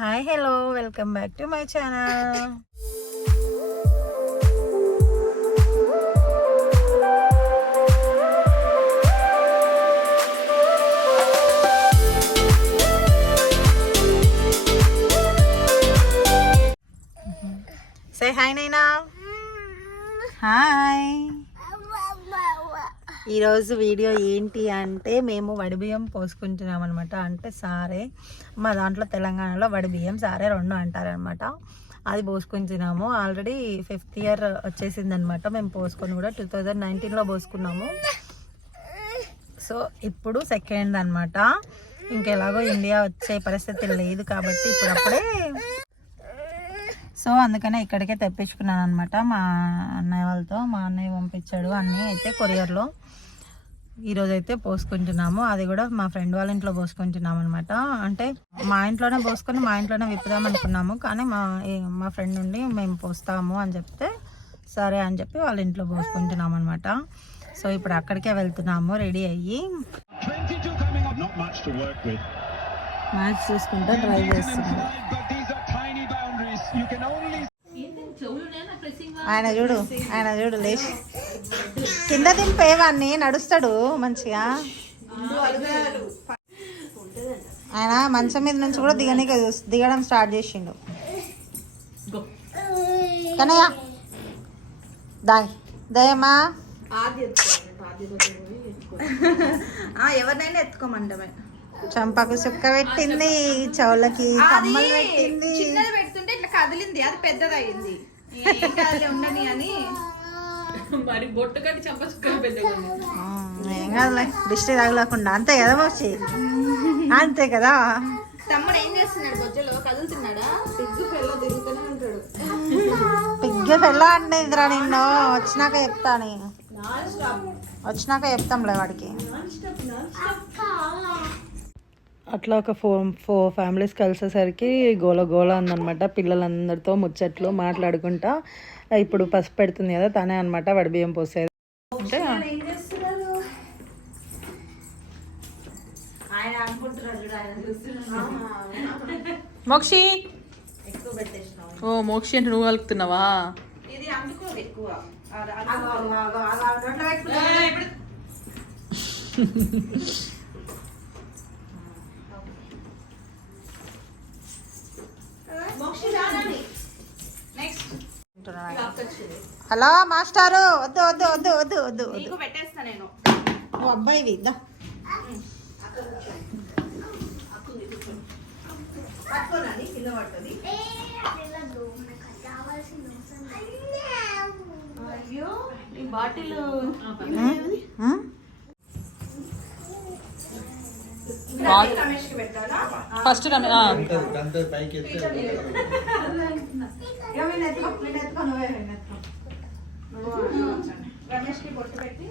Hi hello welcome back to my channel. Say hi Naina. Hi. ఈరోజు video ఏంటి అంటే మేము వడిబియ్యం పోసుకుంటున్నాం అనమాట. అంటే సారే, మా దాంట్లో తెలంగాణలో వడిబియ్యం సారే రెండు అంటారనమాట. అది పోసుకుంటున్నాము. ఆల్రెడీ 5th ఇయర్ వచ్చేసింది అనమాట. మేము పోసుకొని కూడా 2019లో పోసుకున్నాము. సో ఇప్పుడు 2nd అనమాట. ఇంకెలాగో ఇండియా వచ్చే పరిస్థితి లేదు కాబట్టి ఇప్పుడప్పుడే, సో అందుకనే ఇక్కడికే తెప్పించుకున్నాను అనమాట. మా అన్నయ్య వాళ్ళతో, మా అన్నయ్య పంపించాడు అన్నీ అయితే కొరియర్లో. ఈరోజు అయితే పోసుకుంటున్నాము. అది కూడా మా ఫ్రెండ్ వాళ్ళ ఇంట్లో పోసుకుంటున్నాము అనమాట. అంటే మా ఇంట్లోనే పోసుకొని మా ఇంట్లోనే విప్పుదాం అనుకున్నాము, కానీ మా ఫ్రెండ్ నుండి మేము పోస్తాము అని చెప్తే సరే అని చెప్పి వాళ్ళ ఇంట్లో పోసుకుంటున్నాము అనమాట. సో ఇప్పుడు అక్కడికే వెళ్తున్నాము రెడీ అయ్యి. మ్యాచ్ చూసుకుంటూ డ్రైవ్ చేస్తున్నాము. ఆయన చూడు లేచి కింద దింపేవాన్ని, నడుస్తాడు మంచిగా. ఆయన మంచం మీద నుంచి కూడా దిగడం స్టార్ట్ చేసిండు. కనయ్య దయమా ఎవరినైనా ఎత్తుకోమంటమే. చంపకు సుక్క పెట్టింది, చెవులకి కమ్మలు పెట్టింది. చిన్నది పెడుతుంటే ఇట్లా కదిలింది, అది పెద్దది అయింది. ఉండని అని మరి బొట్టు కట్టి చంప సుక్క పెద్దగా ఏం కాదులే, దిష్టి తగలకుండా. అంతే కదా మోచి, అంతే కదా. తమ్ముడు ఏం చేస్తున్నాడు? బొజ్జలో కదులుతున్నాడా? పిగ్గు ఫెల్లో తిరుగుతూనే ఉంటాడు. పిగ్గు ఫెల్లో అంటేదిరా నిన్ను. వచ్చినాక చెప్తాంలే వాడికి. అట్లా ఒక 4 ఫ్యామిలీస్ కలిసేసరికి గోల గోల ఉందనమాట. పిల్లలందరితో ముచ్చట్లు మాట్లాడుకుంటా. ఇప్పుడు పసుపు పెడుతుంది కదా తనే అనమాట వడిబియ్యం పోసేది. అంటే మోక్షి, ఓ మోక్షి అంటే నువ్వు కలుపుతున్నావా? ఇది అందుకో ఎక్కువ హలో మాస్టారు, వద్దు వద్దు వద్దు వద్దు వద్దు వద్దు పెట్టేస్తా నేను. నువ్వు అబ్బాయివి ఇద్దా. అయ్యో ఈ బాటిల్ ఫస్ట్ రమేష్ కి బొట్టు పెట్టి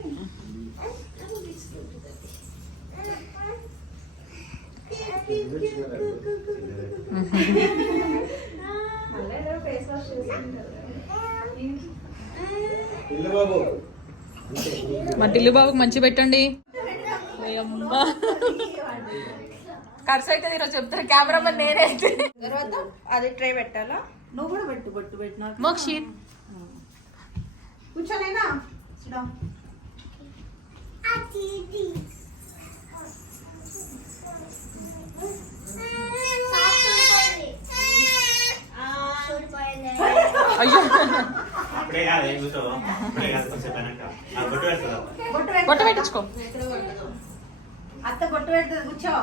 మా టిల్లు బాబుకి మంచి పెట్టండి. ఖర్చు అవుతుంది ఈరోజు చెప్తాను. కెమెరామన్ నేనే. తర్వాత అది ట్రే పెట్టాలా? నువ్వు కూడా పెట్టు, బొట్టు పెట్టినా. మోక్షి కూర్చోనైనా అయ్యో బొట్టు పెట్టించుకో. అత్త బొట్టు పెడుతుంది, కూర్చో.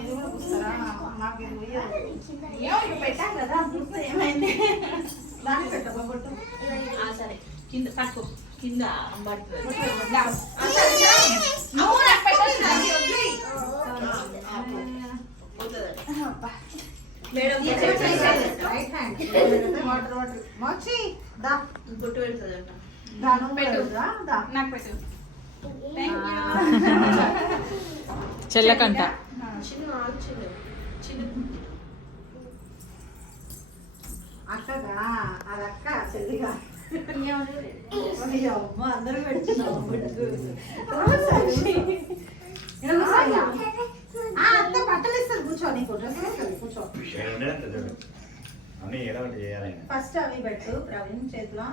ఇది కూడా కూర్చుతారా? నాకు ఇది పెట్టాను కదా, చూస్తే ఏమైంది. దాన్ని పెట్టబ్బా బొట్టు. సరే కింద పట్టుకో, కింద మోక్షి దా బొట్టు పెడుతుందంట. నాకు పెట్టు. చెల్లకంట అక్కగా అదక్క చెల్లిగా అందరూ పెడుతున్నావు. అన్నీ ఏదో ఒకటి చేయాలి. ఫస్ట్ అవి పెట్టు ప్రవీణ్ చేతిలో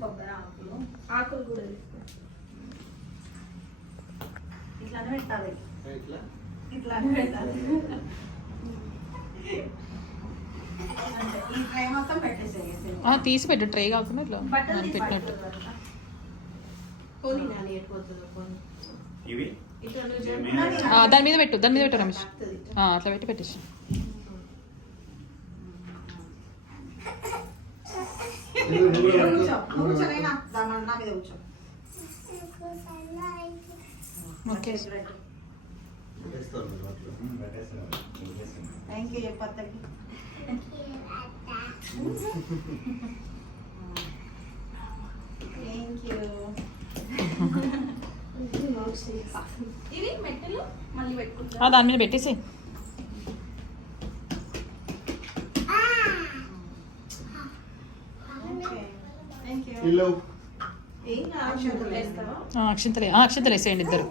కొబ్బరి ఆకులు ఆకులు కూడా ఇట్లానే పెట్టాలి. ఇట్లానే పెట్టాలి. అంటే ఈ ట్రై మొత్తం పెట్టేసేయాలి. తీసి పెట్టు, ట్రే కాకుండా ఇట్లా బట్టలు పెట్టినట్టు. పోనీ నాని ఎట్టుకోతుందో పోనీ. ఇవి ఇట్లా దాని మీద పెట్టు రమేష్. అట్లా పెట్టేసి కూర్చోనైనా నా మీద కూర్చో. ఓకే. థ్యాంక్ యూ చెప్పత్తకి. Thank you. ఇవి మెట్టలు మళ్ళీ పెట్టుకుంటా. దాని మీద పెట్టేసి థ్యాంక్ యూ. ఏం అక్షంతలు వేస్తావా? అక్షంతలు వేసేయండి ఇద్దరు.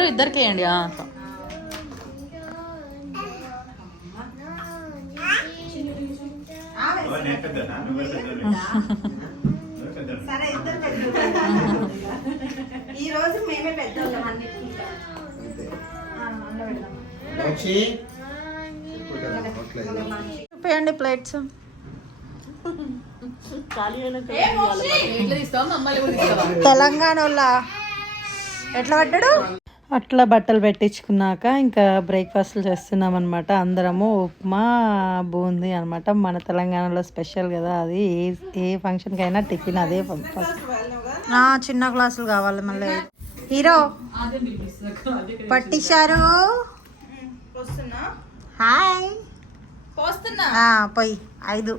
ఇద్దరికి వేయండి. అట్లా సరే ఇద్దరు పెద్ద. ఈ రోజు మేమే పెద్దోళ్ళం అన్నిటికీ. చూపించండి ప్లేట్స్. తెలంగాణ ఎట్లా పట్టాడు. అట్లా బట్టలు పెట్టించుకున్నాక ఇంకా బ్రేక్ఫాస్ట్లు చేస్తున్నాం అనమాట. అందరము ఉప్మా బూందీ అనమాట. మన తెలంగాణలో స్పెషల్ కదా అది. ఏ ఫంక్షన్కి అయినా టిఫిన్ అదే ఫస్ట్. చిన్న గ్లాసులు కావాలి మళ్ళీ. హీరో పట్టించారు. హాయ్ పోయి 5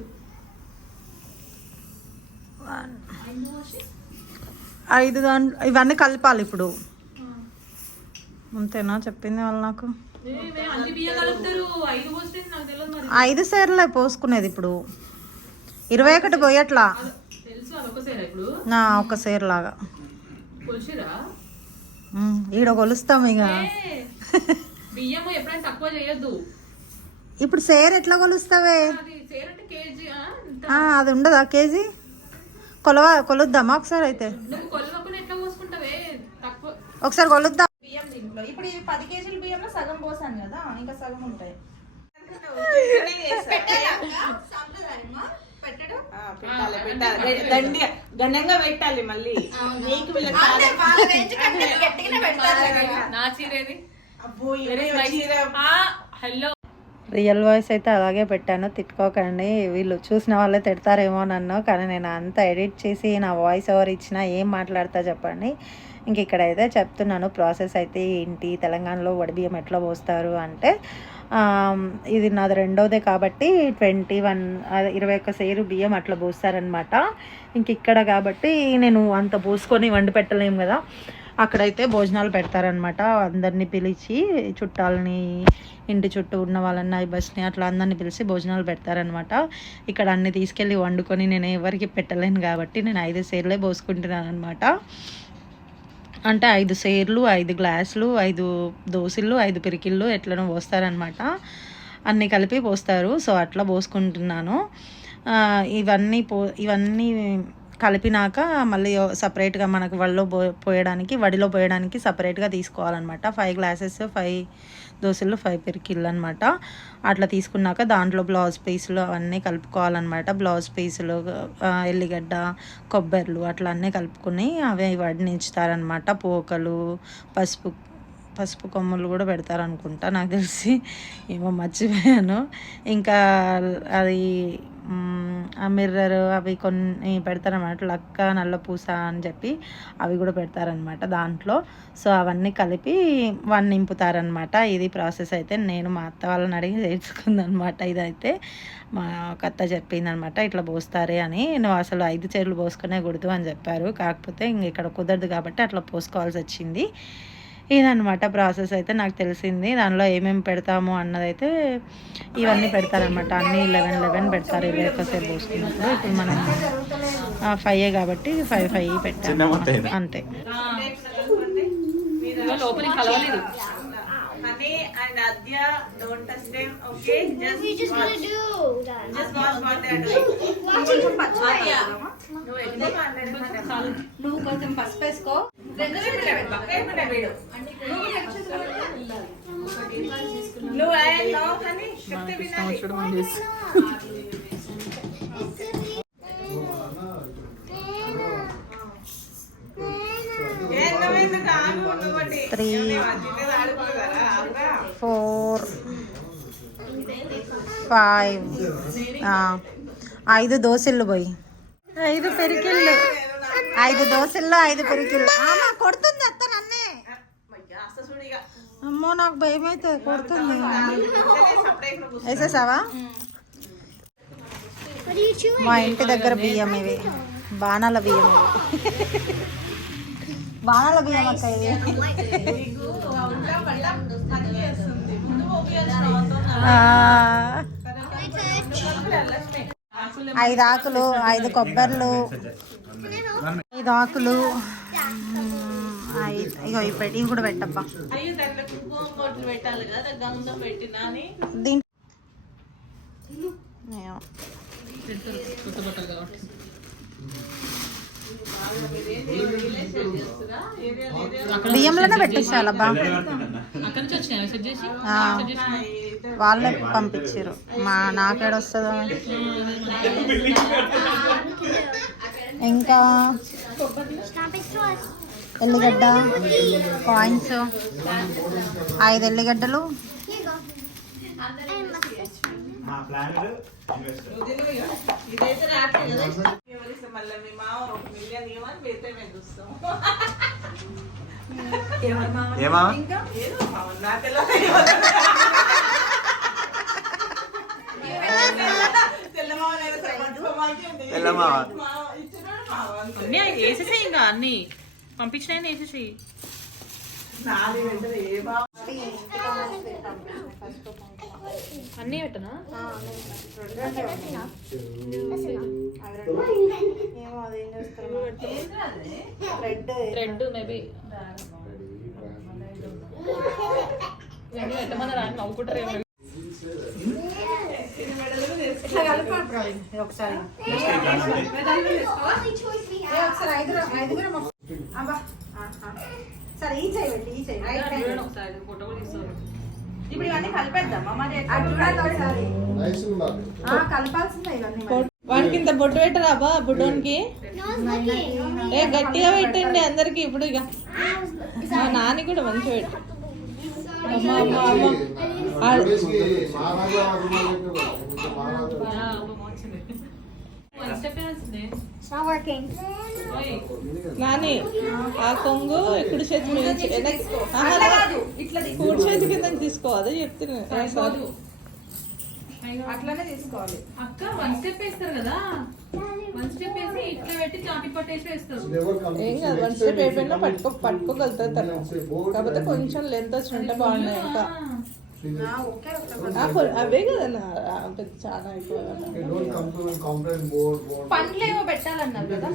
ఇవన్నీ కలపాలి ఇప్పుడు. అంతేనా చెప్పింది వాళ్ళు నాకు. 5 సేర్లే పోసుకునేది ఇప్పుడు. 21 పోయట్లా ఒక సేర్ లాగా. ఈడ కొలుస్తాం ఇక. ఇప్పుడు సేర్ ఎట్లా కొలుస్తావే? అది ఉండదా కేజీ? కొలుద్దామా ఒకసారి? అయితే ఒకసారి కొలుద్దాం. బియ్యం దీంట్లో ఇప్పుడు ఇవి 10 కేజీల బియ్యంలో సగం పోసాను కదా, ఇంకా సగం ఉంటాయి. ఘనంగా పెట్టాలి మళ్ళీ. హలో, రియల్ వాయిస్ అయితే అలాగే పెట్టాను, తిట్టుకోకండి. వీళ్ళు చూసిన వాళ్ళే తిడతారేమో నన్ను, కానీ నేను అంతా ఎడిట్ చేసి నా వాయిస్ ఓవర్ ఇచ్చినా ఏం మాట్లాడతా చెప్పండి. ఇంక ఇక్కడైతే చెప్తున్నాను ప్రాసెస్ అయితే ఏంటి, తెలంగాణలో వడిబియ్యం ఎట్లా పోస్తారు అంటే, ఇది నాది 2వదే కాబట్టి 21 సేరు బియ్యం అట్లా పోస్తారనమాట. ఇంక ఇక్కడ కాబట్టి నేను అంత పోసుకొని వండి పెట్టలేము కదా. అక్కడైతే భోజనాలు పెడతారనమాట. అందరినీ పిలిచి, చుట్టాలని, ఇంటి చుట్టూ ఉన్న వాళ్ళని, నైబర్స్ని అట్లా అందరినీ పిలిచి భోజనాలు పెడతారనమాట. ఇక్కడ అన్ని తీసుకెళ్ళి వండుకొని నేను ఎవరికి పెట్టలేను కాబట్టి నేను 5 సేర్లే పోసుకుంటున్నాను అనమాట. అంటే 5 సేర్లు, 5 గ్లాసులు, 5 దోశలు, 5 పిరికిళ్ళు ఎట్లనో పోస్తారనమాట. అన్నీ కలిపి పోస్తారు. సో అట్లా పోసుకుంటున్నాను. ఇవన్నీ కలిపినాక మళ్ళీ సపరేట్గా మనకు వడిలో పోయడానికి సపరేట్గా తీసుకోవాలన్నమాట. 5 గ్లాసెస్, 5 దోశలు, 5 పిరికిళ్ళు అనమాట. అట్లా తీసుకున్నాక దాంట్లో బ్లౌజ్ పీసులు అవన్నీ కలుపుకోవాలన్నమాట. బ్లౌజ్ పీసులు, ఎల్లిగడ్డ, కొబ్బరిలు అట్లా అన్నీ కలుపుకొని అవి వడినించుతారనమాట. పోకలు, పసుపు కొమ్ములు కూడా పెడతారనుకుంటా, నాకు తెలిసి ఏమో మర్చిపోయాను. ఇంకా అది మిర్రర్ అవి కొన్ని పెడతారనమాట. లక్క, నల్లపూస అని చెప్పి అవి కూడా పెడతారనమాట దాంట్లో. సో అవన్నీ కలిపి నింపుతారనమాట. ఇది ప్రాసెస్ అయితే నేను మా అత్త వాళ్ళని అడిగి నేర్చుకుందనమాట. ఇదైతే మా అత్త చెప్పిందనమాట, ఇట్లా పోస్తారే అని. నువ్వు అసలు 5 సేర్లు పోసుకునే కూడదు అని చెప్పారు. కాకపోతే ఇంక ఇక్కడ కుదరదు కాబట్టి అట్లా పోసుకోవాల్సి వచ్చింది. ఇదనమాట ప్రాసెస్ అయితే నాకు తెలిసింది. దానిలో ఏమేమి పెడతాము అన్నదైతే ఇవన్నీ పెడతారనమాట. అన్నీ 11 పెడతారు ఇవే ఒకసారి పోసుకున్నప్పుడు. ఇప్పుడు మనం 5 కాబట్టి 5 పెట్టాము అంతే. లోపలికి కలవలేదు. Honey and Adya, don't touch them, okay? Just watch. Just watch what they are doing. Adya, నువ్వు కొంచెం పసుపు వేసుకో. నువ్వు ఆయన honey, చెప్తే వినాలి. ఎందుకు ఆగు ఉండబట్టి 3 4 5 5 దోశలు పోయి 5 పెరికిళ్ళు 5 దోశల్లో 5 పెరికిళ్ళు. కొడుతుంది అత్త నన్నే. అమ్మో నాకు భయం అయితే కొడుతుంది. వేసేసావా? మా ఇంటి దగ్గర బియ్యం ఇవి, బాణాల బియ్యం ఇవి. బాణాల బియ్యం అక్క ఇవి. 5 ఆకులు, 5 కొబ్బర్లు, 5 ఆకులు. ఇగో ఇవి కూడా పెట్టబ్బా. బియ్యంలోనే పెట్టేసాలబ్బా. వాళ్ళే పంపించారు. నాకేడొస్తుందో. ఇంకా ఎల్లిగడ్డ కాయిన్స్, 5 ఎల్లిగడ్డలు, అన్నీ వేసేసాయి. ఇంకా అన్ని పంపించిన వేసేసాయి. అన్నీ పెట్టనా? థ్రెడ్ మేబీ పెట్టమని రాని నవ్వుకుంటారు. ఒకసారి సరే ఈ చేయండి, ఈ చేయండి. ఇప్పుడు ఇవన్నీ కలిపేద్దామా మరి? కలపాల్సిందే ఇవన్నీ. వాడికి ఇంత బొట్టు పెట్టరాబా బుడ్డోనికి. గట్టిగా పెట్టండి అందరికి. ఇప్పుడు ఇక నాని కూడా మంచిగా పెట్టు. నాని ఆ కొంగు కుడి చేతి కుడి చేతి కింద తీసుకోవాలి చెప్తున్నాను. అట్లానే తీసుకోవాలి అక్క. 1 స్టెప్ వేస్తారు కదా, 1 స్టెప్ వేసి ఇట్లా పెట్టి చాటి పట్టేసి వేస్తారు. ఏం కాదు, 1 స్టెప్ అయిపోయినా పట్టుకోగలుగుతారు తను. కాకపోతే కొంచెం లెంత్ వచ్చినట్టే బాగున్నాయి. ఇంకా అవే కదా చాలా పండ్లు ఏమో పెట్టాలన్నారు కదా.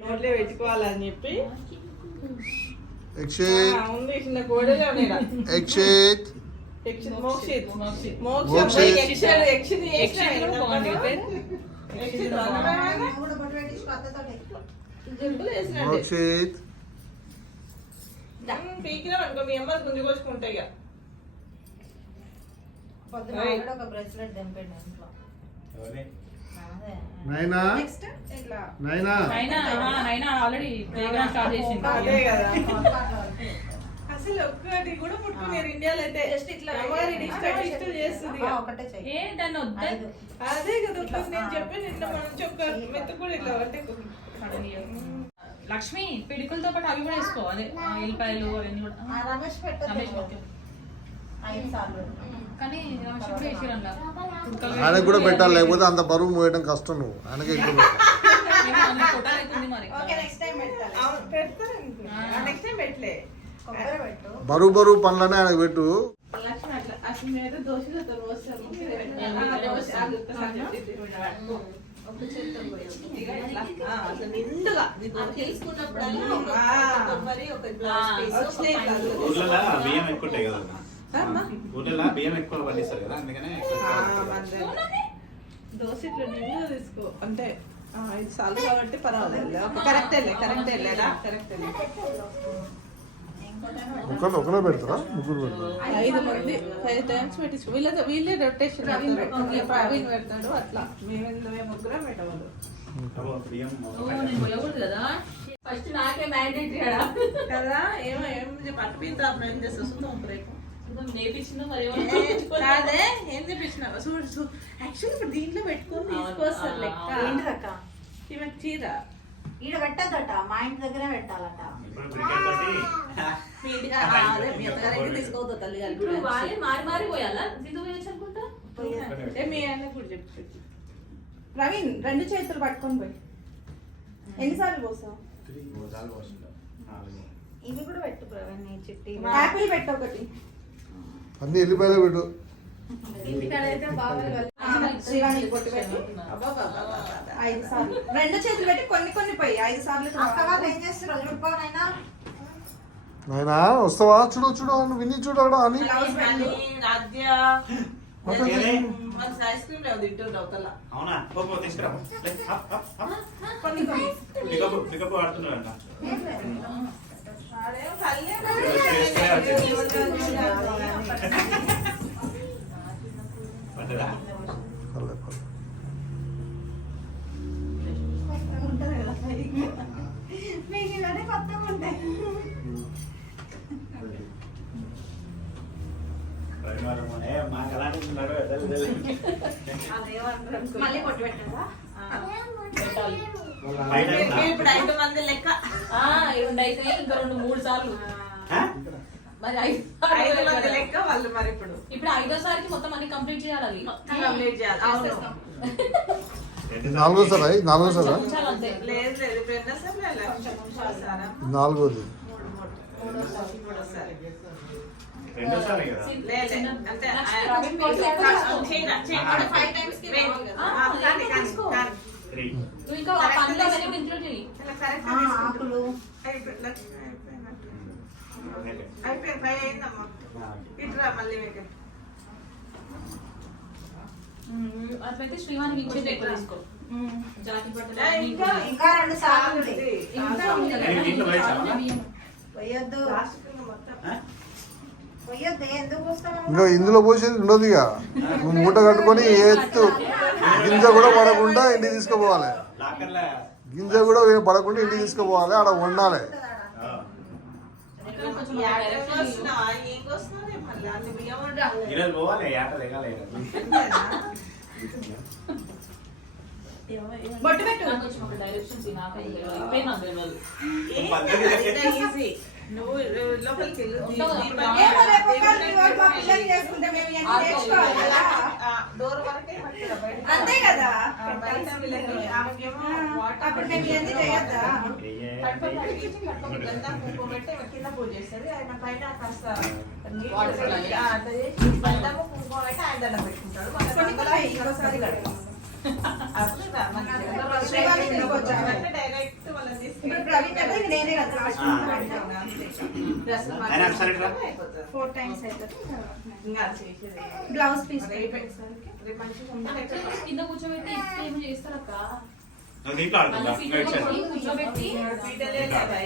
నోట్లో పెట్టుకోవాలని చెప్పి Exit. పీకినామనుకో మీ అమ్మ గుంజుకొచ్చుకుంటాయి. ఆల్రెడీ ప్లేగ్రౌండ్ స్టార్ట్ చేసింది. అదే కదా అసలు ఒక్కటి కూడా ముట్టుకున్నారు ఇండియాలో అయితే. జస్ట్ ఇట్లా ఇష్టం చేస్తుంది. ఏ దాన్ని వద్దా? అదే కదా నేను చెప్పి నిన్న మనం చొక్క మెత్త కూడా ఇట్లా అంటే లక్ష్మి పిడికులతో పాటు అవి కూడా వేసుకో, అదే ఎల్లిపాయలు అవన్నీ కూడా. రమేష్ రమేష్ ఓకే. 5 సార్లు కానీ రమేష్ కూడా వేసిరంట. ఆయనకు కూడా పెట్టాలి, లేకపోతే అంత బరువు మోయడం కష్టం. నువ్వు ఆయనకి ఎక్కువ ఫోటోలు అవుతుంది మరి. ఓకే నెక్స్ట్ టైం పెడతాను. అవును పెడతాను. నెక్స్ట్ టైం పెట్టలే. కొబ్బరి పెట్టు. బరువు పనులనే ఆయనకు పెట్టు. లక్ష్మి అట్లా అసలు మీద దోశలతో వస్తాము. దోశ ఒక చేతితో అట్లా నిండుగా తీసుకున్నప్పుడల్లా కొబ్బరి ఒక గ్లాస్ ఊర్లలో బియ్యం ఎక్కువ ఉంటాయి కదా, ఊర్లలో బియ్యం ఎక్కువ పండిస్తారు కదా, అందుకనే దోశ ఇట్లా నిండుగా తీసుకో. అంటే 5 సార్లు కాబట్టి పర్వాలేదు. కరెక్టే లేరా? కరెక్టే. ఒకరే పెడతారా, ముగ్గురు పెడతారా? 5 మంది 5 టైమ్స్ పెట్టించు. వీళ్ళే రొటేషన్ ప్రవీణ్ పెడతాడు అట్లా. మేము ముగ్గురం పెట్టవాలి బియ్యం నేను పోయకూడదు కదా, ఫస్ట్ నాకే మ్యాండేటరీ కదా. ఏం పట్టిపిద్దా ఏం చేస్తా చూద్దాం రేపు. నేర్పించిన మరి కాదే ఏం తెప్పించినావు చూడు. యాక్చువల్లీ ఇప్పుడు దీంట్లో పెట్టుకొని తీసుకొస్తారు లెక్క. ఏంటిదక్క? ఈమె చీర ఈడ పెట్టద్దట, మా ఇంటి దగ్గరే పెట్టాలట. ఇప్పుడు క్రికెట్ తోటి అదే మీ అత్తగారికి తీసుకోవద్దు తల్లి గారు. ఇప్పుడు వాళ్ళే మారి మారి పోయాలా, దిద్దు పోయొచ్చు అనుకుంటా. మీ ఆయన కూడా చెప్పి ప్రవీణ్ 2 చేతులు పట్టుకొని పోయి. ఎన్నిసార్లు పోసావు? ఇవి కూడా పెట్టు ప్రవీణ్, నీ చిట్టి. యాపిల్ పెట్టు ఒకటి. అన్ని వెళ్ళిపోయా పెట్టు. ఇంటికాడైతే బాగా శ్రీవాణి కొట్టి పెట్టి 5 సార్లు 2 చేతులు పెట్టి కొన్ని పోయి 5 సార్లు. అక్క వాళ్ళు ఏం చేస్తారు చూడుకోనైనా? నాయనా వస్తావా? చూడు నువ్వు విని చూడు అక్కడ అని. ఐస్ క్రీమ్ లేదు తింటుండే అవతల. అవునా, తీసుకురా. కొన్ని పికప్ ఆడుతున్నాడంట. పడ్డా మీకు ఇవన్నీ కొత్తగా ఉంటాయి. మాకు అలాంటి మళ్ళీ కొట్టి పెట్టారా? ఇప్పుడు 5 మంది లెక్క. 2 అయితే ఇంకా 2-3 సార్లు మరి 5 మంది లెక్క వాళ్ళు. మరి ఇప్పుడు 5వ సారికి మొత్తం అన్ని కంప్లీట్ చేయాలి. అవి కంప్లీట్ చేయాలి. అవును. నాలుగోసారా? ఉంచాలి అంతే. లేదు ఇప్పుడు ఎన్నోసారి నాలుగోది. రెండోసారి కదా. అంటే నువ్వు ఇంకా ఆ పనులు అవన్నీ కూడా ఇంక్లూడ్ చేయి. ఆకులు అయిపోయింది 5 అయిందమ్మా. ఇట్రా మళ్ళీ మీకు అట్లయితే శ్రీవానికి ఇంకో ఎక్కువ తీసుకో. జాకెట్ బట్టలు ఇంకా 2 సార్లు ఉంటాయి. ఇంకా ఉంది కదా. దీంట్లో వేయచ్చా? పోయొద్దు పోయొద్దు, ఎందుకు వస్తావు? ఇంకా ఇందులో పోసేది ఉండదు. ఇక నువ్వు మూట కట్టుకొని ఎత్తు గింజ కూడా పడకుండా ఇంటికి తీసుకుపోవాలి. లాకర్లా గింజ కూడా పడకుండా ఇంటికి తీసుకుపోవాలి. ఆడ వండాలి. ఈరోజు పోవాలి, ఏట దిగాలి. బొట్టు పెట్టు. డైరెక్షన్స్ నాకు ఈజీ. నువ్వు లోపలికి వెళ్ళు. ఏమో రేపు ఒకవేళ మీ వాడు మా పిల్లలు చేసుకుంటే మేము ఇవన్నీ నేర్చుకోవాలి కదా. డోర్ వరకే అంతే కదా. అప్పుడు మేము ఇవన్నీ చేయొద్దా? కింద పూజ చేస్తుంది. ఆయన పైన కాస్త ఆయన పెట్టుకుంటాడు. కొన్ని కొన్ని ఇంకోసారి కడతాం. డైరెక్ట్ వాళ్ళని ఇప్పుడు ప్రవీణ్ కదా, ఇది నేనే కదా లాస్ట్ ఆయన ఒకసారి రా. 4 టైమ్స్ అవుతుంది. ఇంకా చేసేది బ్లౌజ్ పీస్ రేపు మంచిగా ఉంటుంది. కింద కూర్చోబెట్టి ఏమో చేస్తారక్క. నువ్వు దీంట్లో ఆడుతుందా? ఇంకా ఇచ్చాను. కూర్చోబెట్టి పీటలే లేదా?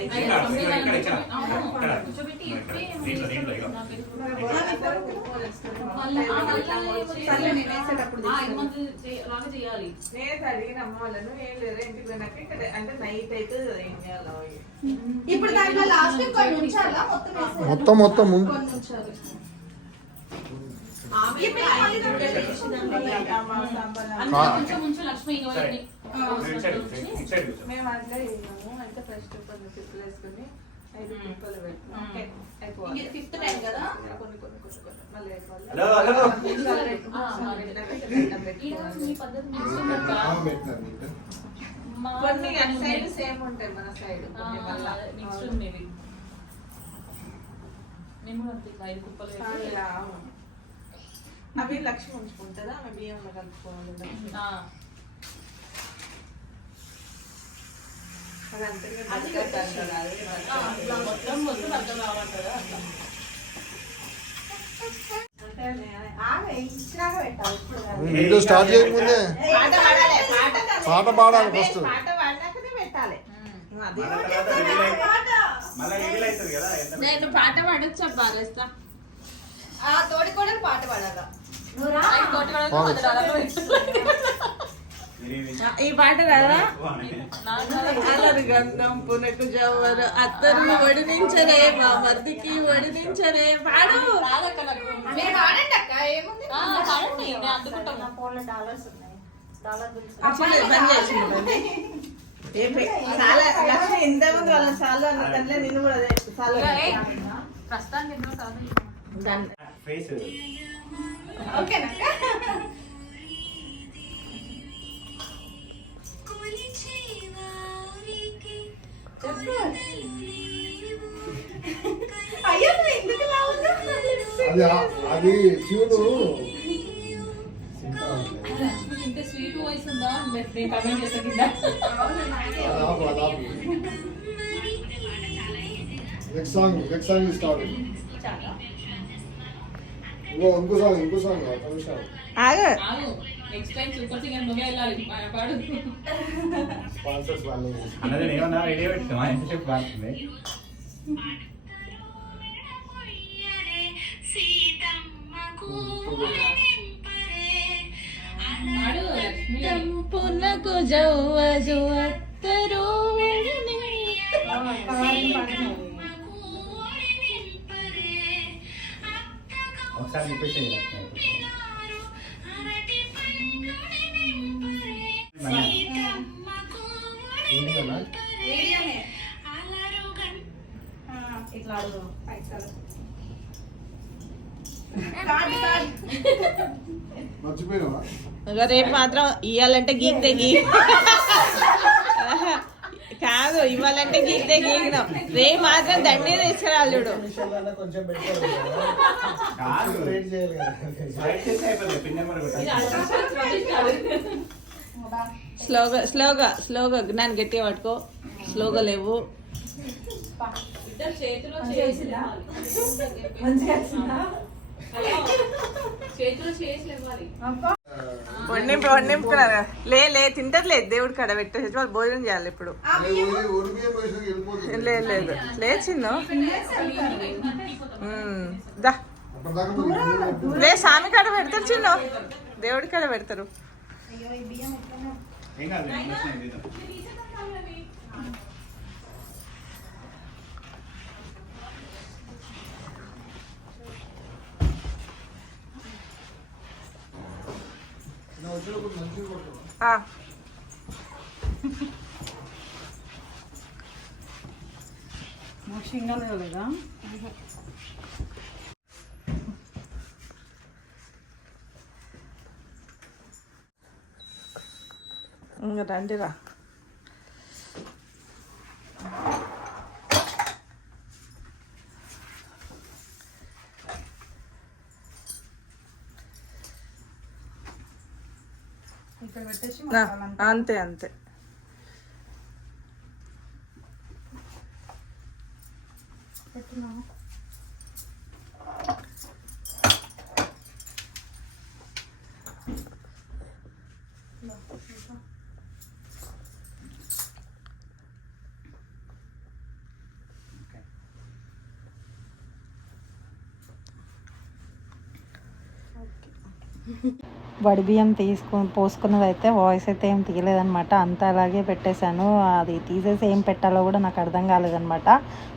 కూర్చోబెట్టి దీంట్లో ఇక. లాగా చేయాలి. నేను అడిగిన అమ్మ వాళ్ళను ఏం లేదు ఇంటికి పోయినాక ఇక్కడ అంటే నైట్ అయితే ఏం చేయాలి. ఇప్పుడు దాంట్లో లాస్ట్ కొన్ని ఉంచాలా? మొత్తం వేసేయాలా? మొత్తం ముందు కొన్ని ఉంచాలి. కొంచెం లక్ష్మి మేము అట్లా చేసాము. అయితే ఫస్ట్ కొన్ని పిప్పులు వేసుకుని 5 పిప్పులు పెట్టాము. అయిపోవాలి. ఫిఫ్త్ టైం కదా. కొన్ని మళ్ళీ అయిపోవాలి. హలో కొన్ని అటు సైడ్ సేమ్ ఉంటాయి, మన సైడ్ నెక్స్ట్ ఉంది ఇది. నేను కూడా అంతే 5 కుప్పలు వేసి అవి లక్ష్మి ఉంచుకుంటుందా, ఆమె బియ్యంలో కలుపుకోవాలి. అది అంతగా మొత్తం అర్థం కావాలి అట్లా. ఇచ్చినాక పెట్టాలి. ఇప్పుడు కాదు. వీడియో స్టార్ట్ చేయకముందే పాట పాడాలి. పాట పాడాలి ఫస్ట్. పాట పాడినాకనే పెట్టాలి. అది మళ్ళీ రివీల్ అవుతుంది కదా. నేను పాట పాడొచ్చా బాలేస్తా. తోడి కూడా పాట పాడాలా. ఈ పాట కదా. అలరి గంధం పునకు జవ్వరు అత్తరు వడినించరే మా మర్దికి వడినించరే. పాడు. బంద్ చేసింది. చాలా లక్ష్మి ఇంతకుముందు వాళ్ళ చాలా అన్నదంటే నేను కూడా అదే చాలా ఫేస్ ఓకేనా. అయ్యో ఎందుకు అది ట్యూను ఇంత స్వీట్ వాయిస్ ఉందా నేను కమెంట్ చేస్తా కింద. Next song start. ఇంకో సాంగ్ ఆగు. నెక్స్ట్ టైం సూపర్ సింగర్ నువ్వే వెళ్ళాలి పాడు. స్పాన్సర్స్ వాళ్ళు అన్నది ఏమన్నా రేడియో పెట్టుకున్నా ఎంతసేపు బాగుంది. పాడు లక్ష్మి. పునకు జవ్వ జువత్తరు ఒకసారి రిక్వెస్ట్ చేయాలి. ఇట్లా మర్చిపోయినావా? రేపు మాత్రం ఇవ్వాలంటే గీక్తే కాదు, ఇవ్వాలంటే గీక్తే గీకినాం. రేపు మాత్రం దండి తీసుకురాలి చూడు. స్లోగా నన్ను గట్టిగా పట్టుకో. స్లోగా లేవు. చేతిలో చేసి ఇవ్వాలి. వండింపుకున్నారు. లే తింటర్లేదు. దేవుడి కాడ పెట్టేసి వాళ్ళు భోజనం చేయాలి ఇప్పుడు. లేదు చిన్న దా లే స్వామి కాడ పెడతారు. చిన్న దేవుడి కాడ పెడతారు. ఏం కాదు లేదా ఇంకా రండిరా. అంతే వడి బియ్యం పోసుకున్నది అయితే వాయిస్ అయితే ఏం తీయలేదనమాట. అంతా అలాగే పెట్టేశాను. అది తీసేసి ఏం పెట్టాలో కూడా నాకు అర్థం కాలేదనమాట.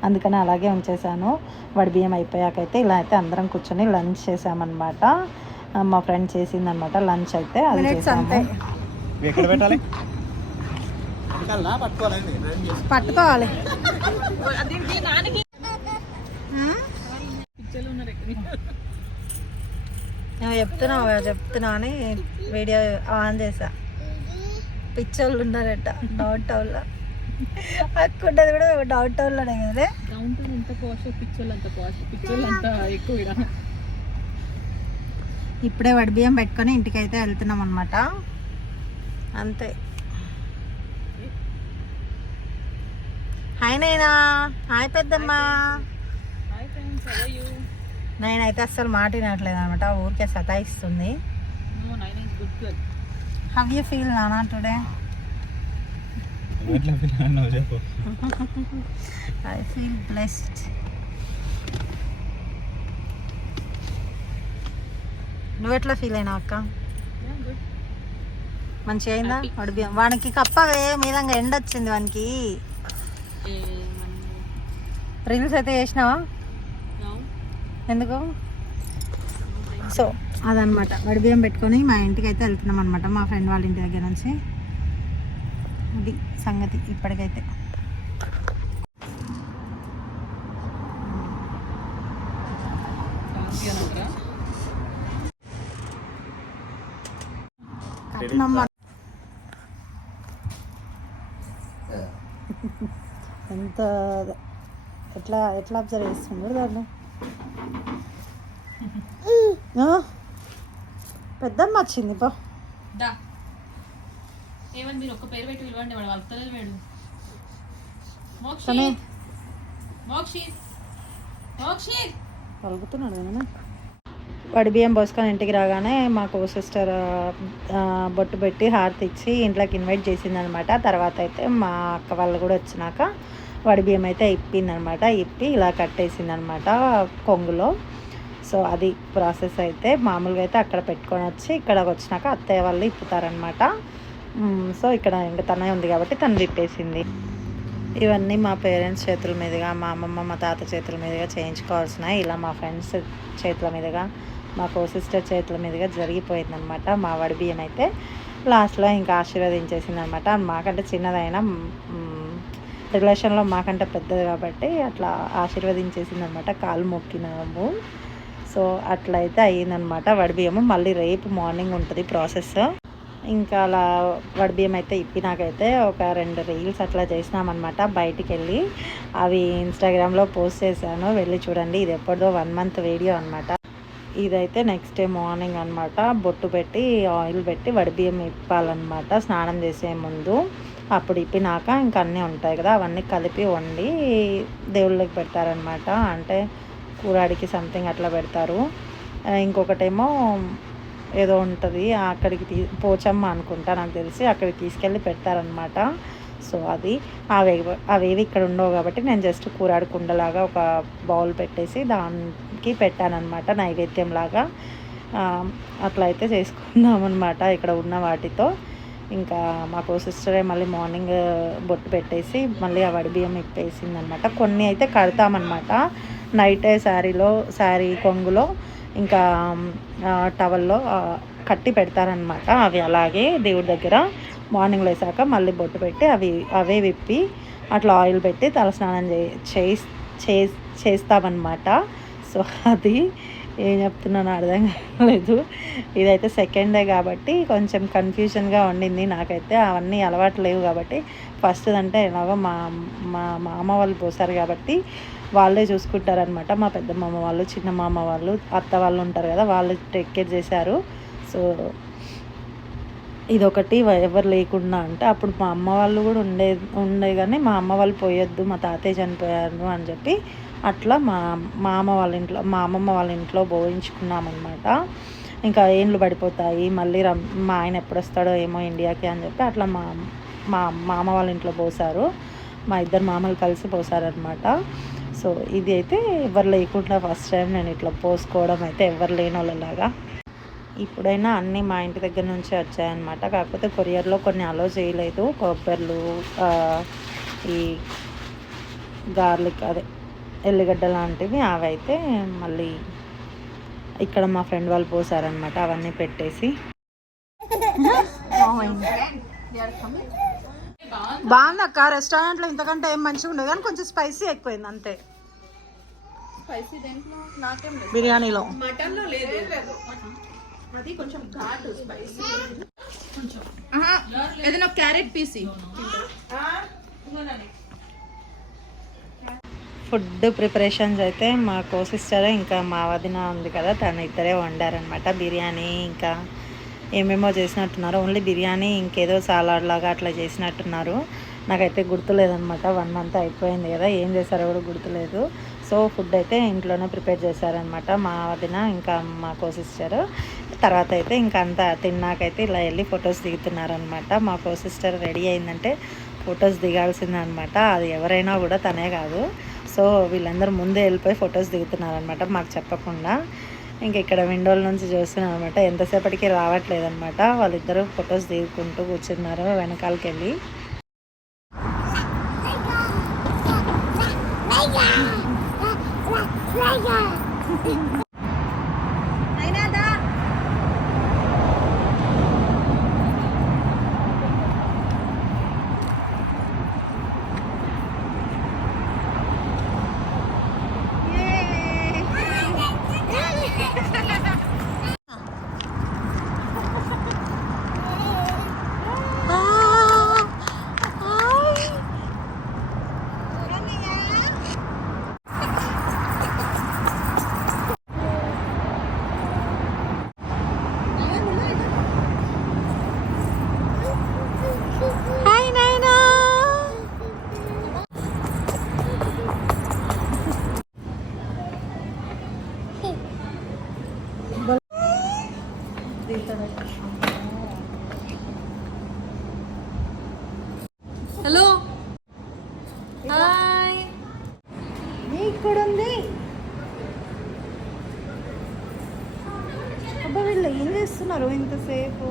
అందుకని అలాగే ఉంచేసాను. వడి బియ్యం అయిపోయాకైతే ఇలా అయితే అందరం కూర్చొని లంచ్ చేసామన్నమాట. మా ఫ్రెండ్ చేసిందనమాట లంచ్ అయితే. అది చేసాము. ఎక్కడ పెట్టాలి? పట్టుకోవాలి. చెప్తున్నా అని వీడియో ఆన్ చేసా. పిచ్చోళ్ళు ఉన్నారట డౌన్ టౌన్లో. అక్కుంటది కూడా డౌన్ టౌన్లోనే కదా. డౌన్ టౌన్ ఎంత కాస్ట్, పిచ్చోళ్ళు అంత కాస్ట్, పిచ్చోళ్ళు అంత ఎక్కువ ఇక్కడ. ఇప్పుడే వడి బియ్యం పెట్టుకొని ఇంటికైతే వెళ్తున్నాం అనమాట. అంతే. హాయ్ నైనా. హాయ్ పెద్దమ్మా. Hi friends, how are you? నేనైతే అస్సలు మాట వినట్లేదు అనమాట, ఊరికే సతాయిస్తుంది. No, Naina is good girl. How you feel నానా టుడే? I feel blessed. నువ్వెట్లా ఫీల్ అయినావు అక్క? మంచిగా అయిందా వడి బియ్యం? వానికి కప్పవే మీదంగా ఎండ వచ్చింది వానికి. రీల్స్ అయితే చేసినావా? ఎందుకు? సో అదనమాట, వడి బియ్యం పెట్టుకొని మా ఇంటికి అయితే వెళ్తున్నాం అనమాట, మా ఫ్రెండ్ వాళ్ళ ఇంటి దగ్గర నుంచి. అది సంగతి ఇప్పటికైతే. ఎంత ఎట్లా ఎట్లా అబ్జర్వ్ చేస్తున్నాడు దాన్ని. పెద్దమ్మ వచ్చింది పో. ఏమని మీరు ఒక్క పేరు పెట్టి పిలవండి, వాడు వస్తలేదు. వేడు పలుకుతున్నాడు కదా. వడి బియ్యం పోసుకొని ఇంటికి రాగానే మాకు సిస్టర్ బొట్టు పెట్టి హారతి ఇచ్చి ఇంట్లోకి ఇన్వైట్ చేసింది అనమాట. తర్వాత అయితే మా అక్క వాళ్ళు కూడా వచ్చినాక వడి బియ్యం అయితే ఇప్పిందనమాట. ఇప్పి ఇలా కట్టేసింది అనమాట కొంగులో. సో అది ప్రాసెస్. అయితే మామూలుగా అయితే అక్కడ పెట్టుకొని వచ్చి ఇక్కడికి వచ్చినాక అత్తయ్య వాళ్ళు ఇప్పుతారనమాట. సో ఇక్కడ ఇంకా తనే ఉంది కాబట్టి తను విప్పేసింది. ఇవన్నీ మా పేరెంట్స్ చేతుల మీదుగా, మా అమ్మమ్మ మా తాత చేతుల మీదుగా చేయించుకోవాల్సినవి ఇలా మా ఫ్రెండ్స్ చేతుల మీదుగా, మా కో సిస్టర్ చేతుల మీదుగా జరిగిపోయిందనమాట. మా వడి బియ్యం అయితే లాస్ట్లో ఇంకా ఆశీర్వదించేసింది అనమాట. మాకంటే చిన్నదైనా రిలేషన్లో మాకంటే పెద్దది కాబట్టి అట్లా ఆశీర్వదించేసింది అనమాట, కాలు మొక్కినాము. సో అట్లయితే అయ్యిందనమాట వడి బియ్యము. మళ్ళీ రేపు మార్నింగ్ ఉంటుంది ప్రాసెస్. ఇంకా అలా వడి బియ్యం అయితే ఇప్పినాకైతే ఒక 2 రీల్స్ అట్లా చేసినామన్నమాట బయటికి వెళ్ళి. అవి ఇన్స్టాగ్రామ్లో పోస్ట్ చేశాను, వెళ్ళి చూడండి. ఇది ఎప్పటిదో 1 మంత్ వీడియో అనమాట. ఇదైతే నెక్స్ట్ డే మార్నింగ్ అనమాట. బొట్టు పెట్టి ఆయిల్ పెట్టి వడి బియ్యం ఇప్పాలన్నమాట స్నానం చేసే ముందు. అప్పుడు ఇప్పినాక ఇంకా అన్నీ ఉంటాయి కదా, అవన్నీ కలిపి వండి దేవుళ్ళకి పెడతారనమాట. అంటే కూరాడికి సంథింగ్ అట్లా పెడతారు. ఇంకొకటేమో ఏదో ఉంటుంది అక్కడికి పోచమ్మ అనుకుంటా నాకు తెలిసి, అక్కడికి తీసుకెళ్ళి పెడతారనమాట. సో అది అవేవి ఇక్కడ ఉండవు కాబట్టి నేను జస్ట్ కూరాడు కుండలాగా ఒక బౌల్ పెట్టేసి దానికి పెట్టానమాట నైవేద్యంలాగా. అట్లా అయితే చేసుకుందామన్నమాట ఇక్కడ ఉన్న వాటితో. ఇంకా మాకు సిస్టరే మళ్ళీ మార్నింగ్ బొట్టు పెట్టేసి మళ్ళీ ఆ వడి బియ్యం ఇప్పేసింది అనమాట. కొన్ని అయితే కడతామన్నమాట నైటే శారీ కొంగులో ఇంకా టవల్లో కట్టి పెడతారనమాట. అవి అలాగే దేవుడి దగ్గర మార్నింగ్ లేసాక మళ్ళీ బొట్టు పెట్టి అవే విప్పి అట్లా ఆయిల్ పెట్టి తలస్నానం చేస్తామన్నమాట. సో అది ఏం చెప్తున్నాను అర్థం కాలేదు. ఇదైతే సెకండ్ డే కాబట్టి కొంచెం కన్ఫ్యూజన్గా ఉండింది నాకైతే. అవన్నీ అలవాటు లేవు కాబట్టి ఫస్ట్ అంటే ఎలాగో మా మామ వాళ్ళు పోసారు కాబట్టి వాళ్ళే చూసుకుంటారనమాట. మా పెద్ద మామ వాళ్ళు, చిన్న మామ వాళ్ళు, అత్త వాళ్ళు ఉంటారు కదా, వాళ్ళు టేక్ కేర్ చేశారు. సో ఇదొకటి ఎవరు లేకుండా అంటే అప్పుడు మా అమ్మ వాళ్ళు కూడా ఉండే కానీ మా అమ్మ వాళ్ళు పోయొద్దు, మా తాతయ్య చనిపోయారు అని చెప్పి అట్లా మా అమ్మమ్మ వాళ్ళ ఇంట్లో పోయించుకున్నామన్నమాట. ఇంకా ఏండ్లు పడిపోతాయి, మళ్ళీ మా ఆయన ఎప్పుడు వస్తాడో ఏమో ఇండియాకి అని చెప్పి అట్లా మా మామ వాళ్ళ ఇంట్లో పోసారు. మా 2 మామలు కలిసి పోసారనమాట. సో ఇది అయితే ఎవరు లేకుండా ఫస్ట్ టైం నేను ఇట్లా పోసుకోవడం అయితే, ఎవరు లేని వాళ్ళలాగా. ఇప్పుడైనా అన్నీ మా ఇంటి దగ్గర నుంచే వచ్చాయన్నమాట. కాకపోతే కొరియర్లో కొన్ని అలో చేయలేదు. కొబ్బర్లు, ఈ గార్లిక్ అదే ఎల్లిగడ్డ లాంటివి అవి అయితే మళ్ళీ ఇక్కడ మా ఫ్రెండ్ వాళ్ళు పోసారనమాట. అవన్నీ పెట్టేసి బాగుంది అక్క, రెస్టారెంట్లో ఇంతకంటే ఏం మంచిగా ఉండదు కానీ కొంచెం స్పైసీ ఎక్కువైంది అంతే. స్పైసీ దేంట్లో నాకేం లేదు. బిర్యానీలో మటన్ లో లేదు. అది కొంచెం ఘాటు స్పైసీ. ఏదైనా క్యారెట్ పీసి. ఫుడ్ ప్రిపరేషన్స్ అయితే మా సిస్టర్ ఇంకా మా వదిన ఉంది కదా, తను ఇద్దరే వండారనమాట. బిర్యానీ ఇంకా ఏమేమో చేసినట్టున్నారు. ఓన్లీ బిర్యానీ ఇంకేదో సాలాడ్ లాగా అట్లా చేసినట్టున్నారు. నాకైతే గుర్తులేదనమాట. 1 month అయిపోయింది కదా, ఏం చేశారో కూడా గుర్తులేదు. సో ఫుడ్ అయితే ఇంట్లోనే ప్రిపేర్ చేశారనమాట మా వదిన ఇంకా మా సిస్టర్. తర్వాత అయితే ఇంకా అంతా తిన్నాకైతే ఇలా వెళ్ళి ఫొటోస్ దిగుతున్నారనమాట. మా సిస్టర్ రెడీ అయిందంటే ఫొటోస్ దిగాల్సిందనమాట. అది ఎవరైనా కూడా తనే కాదు. సో వీళ్ళందరూ ముందే వెళ్ళిపోయి ఫొటోస్ దిగుతున్నారనమాట మాకు చెప్పకుండా. ఇంక ఇక్కడ విండోల నుంచి చూస్తున్నాం అనమాట. ఎంతసేపటికి రావట్లేదనమాట. వాళ్ళిద్దరూ ఫొటోస్ దిగుకుంటూ కూర్చున్నారు వెనకాలకి వెళ్ళి. Hello hi. ఇక్కడ ఉంది. అబ్బా వీళ్ళు ఏం చేస్తున్నారు ఇంతసేపు?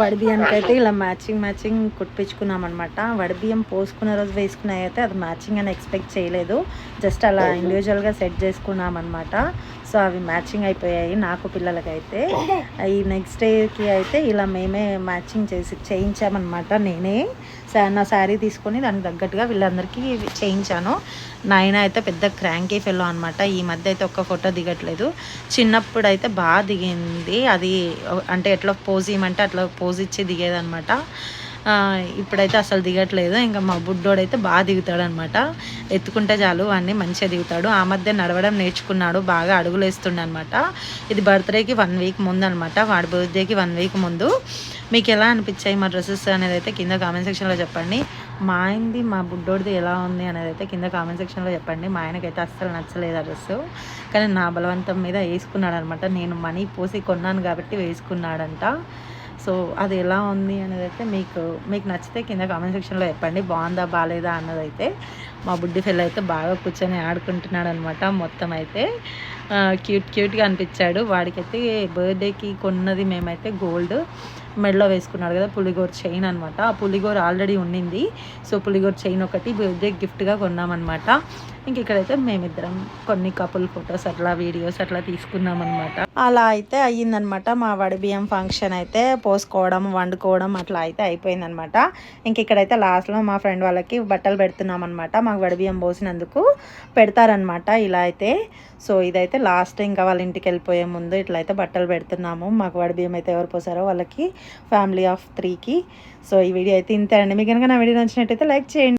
వడిబియ్యానికి అయితే ఇలా మ్యాచింగ్ కుట్టించుకున్నాం అనమాట. వడిబియ్యం పోసుకున్న రోజు వేసుకున్నాయి అయితే అది మ్యాచింగ్ అని ఎక్స్పెక్ట్ చేయలేదు. జస్ట్ అలా ఇండివిజువల్గా సెట్ చేసుకున్నాం అనమాట. సో అవి మ్యాచింగ్ అయిపోయాయి నాకు పిల్లలకైతే. ఈ నెక్స్ట్ డేకి అయితే ఇలా మేమే మ్యాచింగ్ చేయించామన్నమాట. నేనే నా శారీ తీసుకొని దానికి తగ్గట్టుగా వీళ్ళందరికీ చేయించాను. నాయన అయితే పెద్ద క్రాంకీ ఫెల్లో అనమాట. ఈ మధ్య అయితే ఒక్క ఫోటో దిగట్లేదు. చిన్నప్పుడు అయితే బాగా దిగింది. అది అంటే ఎట్లా పోజ్ ఇవ్వమంటే అట్లా పోజ్ ఇచ్చి దిగేదనమాట. ఇప్పుడైతే అసలు దిగట్లేదు. ఇంకా మా బుడ్డోడైతే బాగా దిగుతాడు అనమాట. ఎత్తుకుంటే చాలు అన్నీ మంచిగా దిగుతాడు. ఆ మధ్య నడవడం నేర్చుకున్నాడు, బాగా అడుగులు వేస్తుండే అనమాట. ఇది బర్త్డేకి 1 week ముందు అనమాట, వాడి బర్త్డేకి 1 week ముందు. మీకు ఎలా అనిపించాయి మా డ్రెస్సెస్ అనేది అయితే కింద కామెంట్ సెక్షన్లో చెప్పండి. మా ఆయనది మా బుడ్డోడిది ఎలా ఉంది అనేది అయితే కింద కామెంట్ సెక్షన్లో చెప్పండి. మా ఆయనకైతే అస్సలు నచ్చలేదు ఆ డ్రెస్సు, కానీ నా బలవంతం మీద వేసుకున్నాడు అనమాట. నేను మనీ పోసి కొన్నాను కాబట్టి వేసుకున్నాడంట. సో అది ఎలా ఉంది అనేది అయితే మీకు నచ్చితే కింద కామెంట్ సెక్షన్లో చెప్పండి. బాగుందా బాగాలేదా అన్నదైతే. మా బుడ్డి ఫెల్ అయితే బాగా కూర్చొని ఆడుకుంటున్నాడు అనమాట. మొత్తం అయితే క్యూట్గా అనిపించాడు. వాడికైతే బర్త్డేకి కొన్నది మేమైతే గోల్డ్ మెడలో వేసుకున్నాడు కదా, పులిగోరు చైన్ అనమాట. ఆ పులిగోరు ఆల్రెడీ ఉండింది. సో పులిగోరు చైన్ ఒకటి బర్త్డే గిఫ్ట్గా కొన్నామన్నమాట. ఇంక ఇక్కడైతే మేమిద్దరం కొన్ని కపుల్ ఫొటోస్ అట్లా వీడియోస్ అట్లా తీసుకున్నాం అనమాట. అలా అయితే అయ్యిందనమాట మా వడిబియ్యం ఫంక్షన్ అయితే. పోసుకోవడం వండుకోవడం అట్లా అయితే అయిపోయిందనమాట. ఇంక ఇక్కడైతే లాస్ట్లో మా ఫ్రెండ్ వాళ్ళకి బట్టలు పెడుతున్నాం అనమాట. మాకు వడిబియ్యం పోసినందుకు పెడతారనమాట ఇలా అయితే. సో ఇదైతే లాస్ట్ ఇంకా వాళ్ళ ఇంటికి వెళ్ళిపోయే ముందు ఇట్లా అయితే బట్టలు పెడుతున్నాము. మాకు వడిబియ్యం అయితే ఎవరు పోసారో వాళ్ళకి, ఫ్యామిలీ ఆఫ్ 3కి. సో ఈ వీడియో అయితే ఇంతే అండి. మీకు కనుక నా వీడియో నచ్చినట్టయితే లైక్ చేయండి.